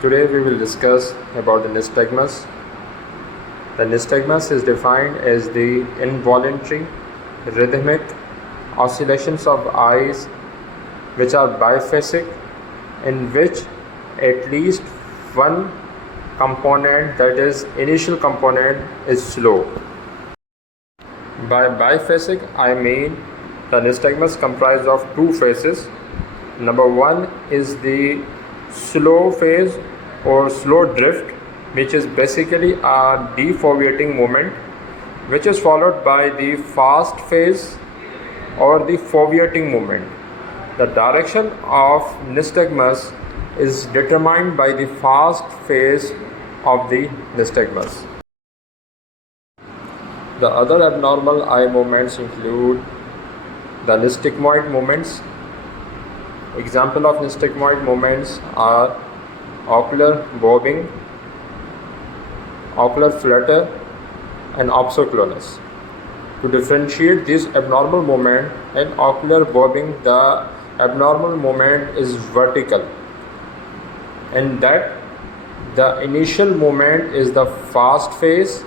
Today we will discuss about the nystagmus. The nystagmus is defined as the involuntary rhythmic oscillations of eyes which are biphasic, in which at least one component, that is initial component, is slow. By biphasic I mean the nystagmus comprises of two phases. Number one is the slow phase or slow drift, which is basically a defoveating movement, which is followed by the fast phase or the foveating movement. The direction of nystagmus is determined by the fast phase of the nystagmus. The other abnormal eye movements include the Nystagmoid movements. Example of Nystagmoid movements are ocular bobbing, ocular flutter, and opsoclonus. To differentiate this abnormal movement and ocular bobbing, the abnormal movement is vertical, and that the initial movement is the fast phase,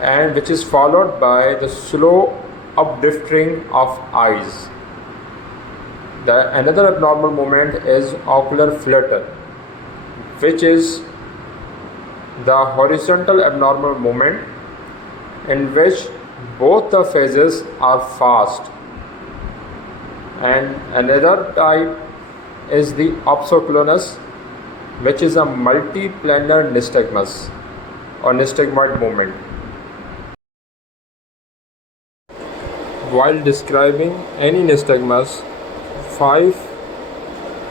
and which is followed by the slow updrifting of eyes. Another abnormal movement is ocular flutter, which is the horizontal abnormal movement in which both the phases are fast. And another type is the opsoclonus, which is a multiplanar nystagmus or nystagmoid movement. While describing any nystagmus, 5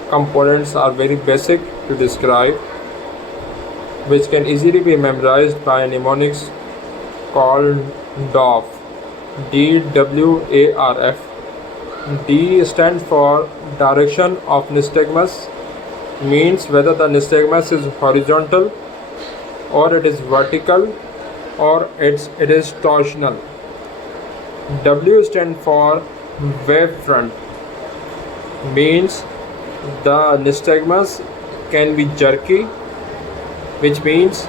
components are very basic to describe, which can easily be memorized by mnemonics called DWARF. DWARF. D stands for direction of nystagmus, means whether the nystagmus is horizontal or it is vertical or it is torsional. W stands for wavefront, means the nystagmus can be jerky, which means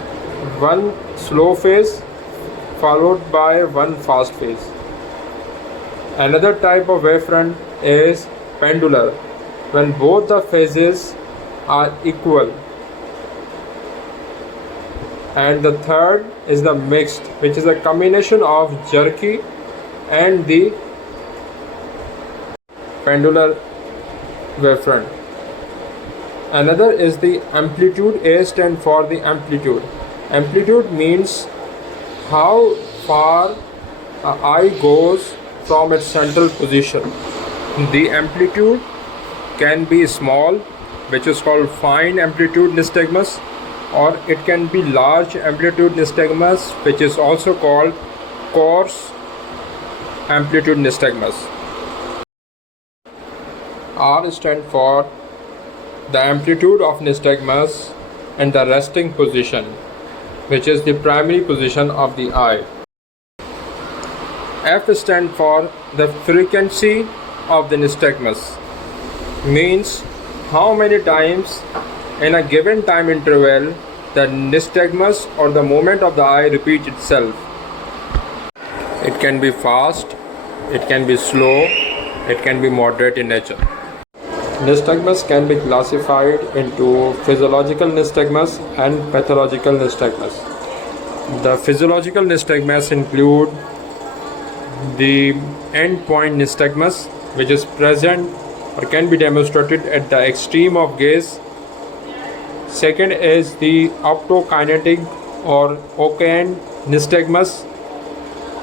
one slow phase followed by one fast phase. Another type of wavefront is pendular, when both the phases are equal. And the third is the mixed, which is a combination of jerky and the pendular wavefront. Another is the amplitude. A stands for the amplitude. Amplitude means how far an eye goes from its central position. The amplitude can be small, which is called fine amplitude nystagmus, or it can be large amplitude nystagmus, which is also called coarse amplitude nystagmus. R stands for the amplitude of nystagmus and the resting position, which is the primary position of the eye. F stands for the frequency of the nystagmus, means how many times in a given time interval the nystagmus or the movement of the eye repeats itself. It can be fast, it can be slow, it can be moderate in nature. Nystagmus can be classified into physiological nystagmus and pathological nystagmus. The physiological nystagmus include the endpoint nystagmus, which is present or can be demonstrated at the extreme of gaze. Second is the optokinetic or Ocane nystagmus,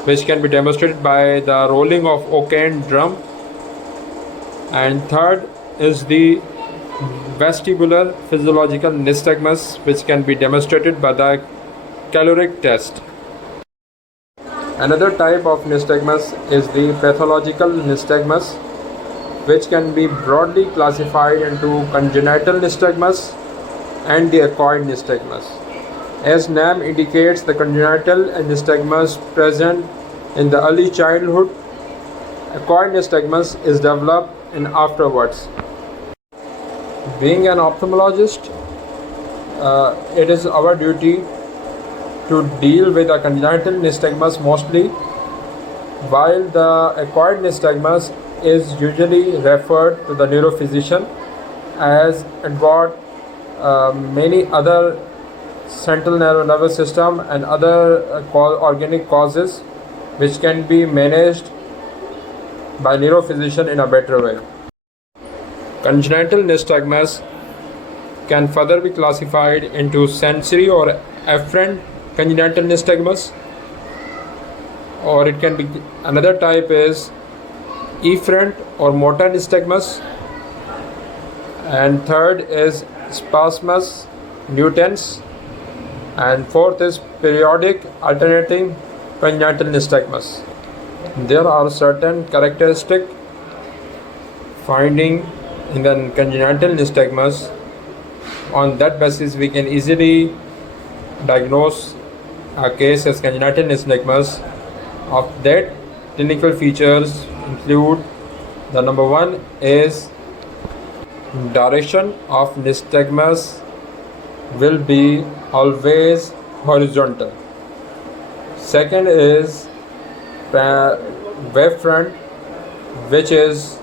which can be demonstrated by the rolling of Ocane drum. And third is the vestibular physiological nystagmus, which can be demonstrated by the caloric test. Another type of nystagmus is the pathological nystagmus, which can be broadly classified into congenital nystagmus and the acquired nystagmus. As name indicates, the congenital nystagmus present in the early childhood. Acquired nystagmus is developed in afterwards. Being an ophthalmologist, it is our duty to deal with the congenital nystagmus mostly, while the acquired nystagmus is usually referred to the neurophysician, as it got many other central nervous system and other organic causes which can be managed by neurophysician in a better way. Congenital nystagmus can further be classified into sensory or afferent congenital nystagmus, or it can be another type is efferent or motor nystagmus, and third is spasmus nutans, and fourth is periodic alternating congenital nystagmus. There are certain characteristic finding in the congenital nystagmus. On that basis, we can easily diagnose a case as congenital nystagmus. Of that, clinical features include the number one is direction of nystagmus will be always horizontal. Second is wave front, which is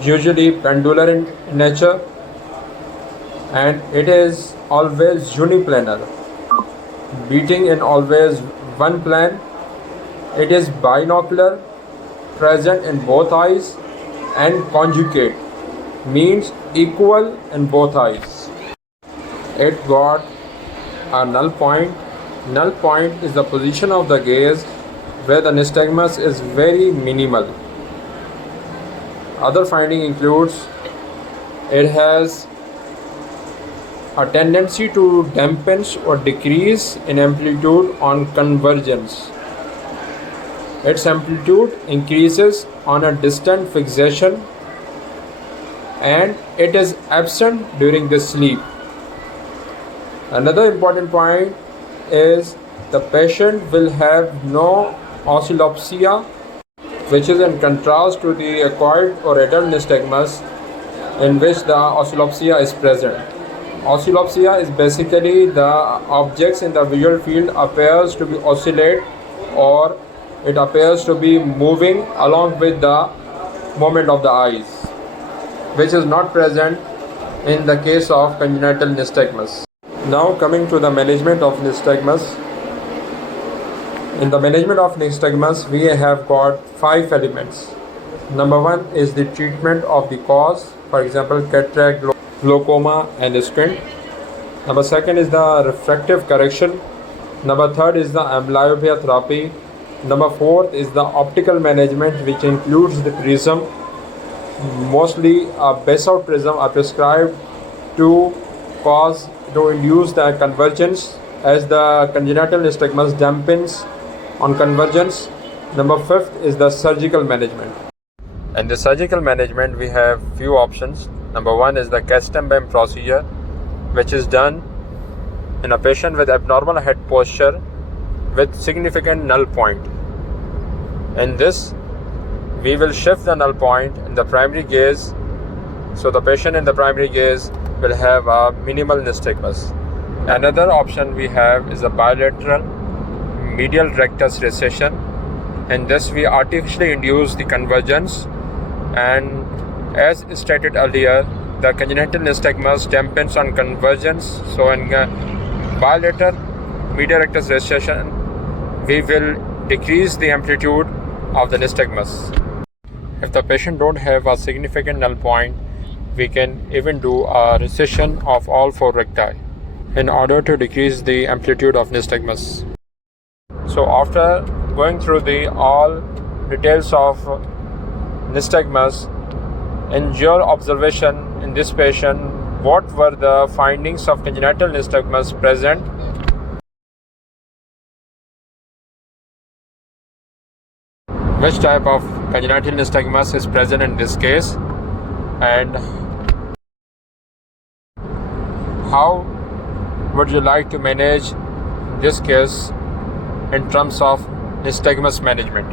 usually pendular in nature, and it is always uniplanar, beating in always one plane. It is binocular, present in both eyes, and conjugate, means equal in both eyes. It got a null point. Null point is the position of the gaze where the nystagmus is very minimal. Other finding includes it has a tendency to dampen or decrease in amplitude on convergence. Its amplitude increases on a distant fixation, and it is absent during the sleep. Another important point is the patient will have no oscillopsia, which is in contrast to the acquired or adult nystagmus, in which the oscillopsia is present. Oscillopsia is basically the objects in the visual field appears to be oscillate, or it appears to be moving along with the movement of the eyes, which is not present in the case of congenital nystagmus. Now coming to the management of nystagmus. In the management of nystagmus, we have got 5 elements. Number one is the treatment of the cause, for example, cataract, glaucoma, and squint. Number second is the refractive correction. Number third is the amblyopia therapy. Number fourth is the optical management, which includes the prism. Mostly Bessout prism are prescribed to induce the convergence, as the congenital nystagmus dampens on convergence. Number fifth is the surgical management. In the surgical management, we have few options. Number one is the Custom-Bam procedure, which is done in a patient with abnormal head posture with significant null point. In this, we will shift the null point in the primary gaze, so the patient in the primary gaze will have a minimal nystagmus. Another option we have is a bilateral medial rectus recession. In this, we artificially induce the convergence, and as stated earlier, the congenital nystagmus dampens on convergence. So in bilateral medial rectus recession, we will decrease the amplitude of the nystagmus. If the patient don't have a significant null point, we can even do a recession of all 4 recti in order to decrease the amplitude of nystagmus. So after going through the all details of nystagmus, in your observation in this patient, what were the findings of congenital nystagmus present? Which type of congenital nystagmus is present in this case, and how would you like to manage this case in terms of nystagmus management?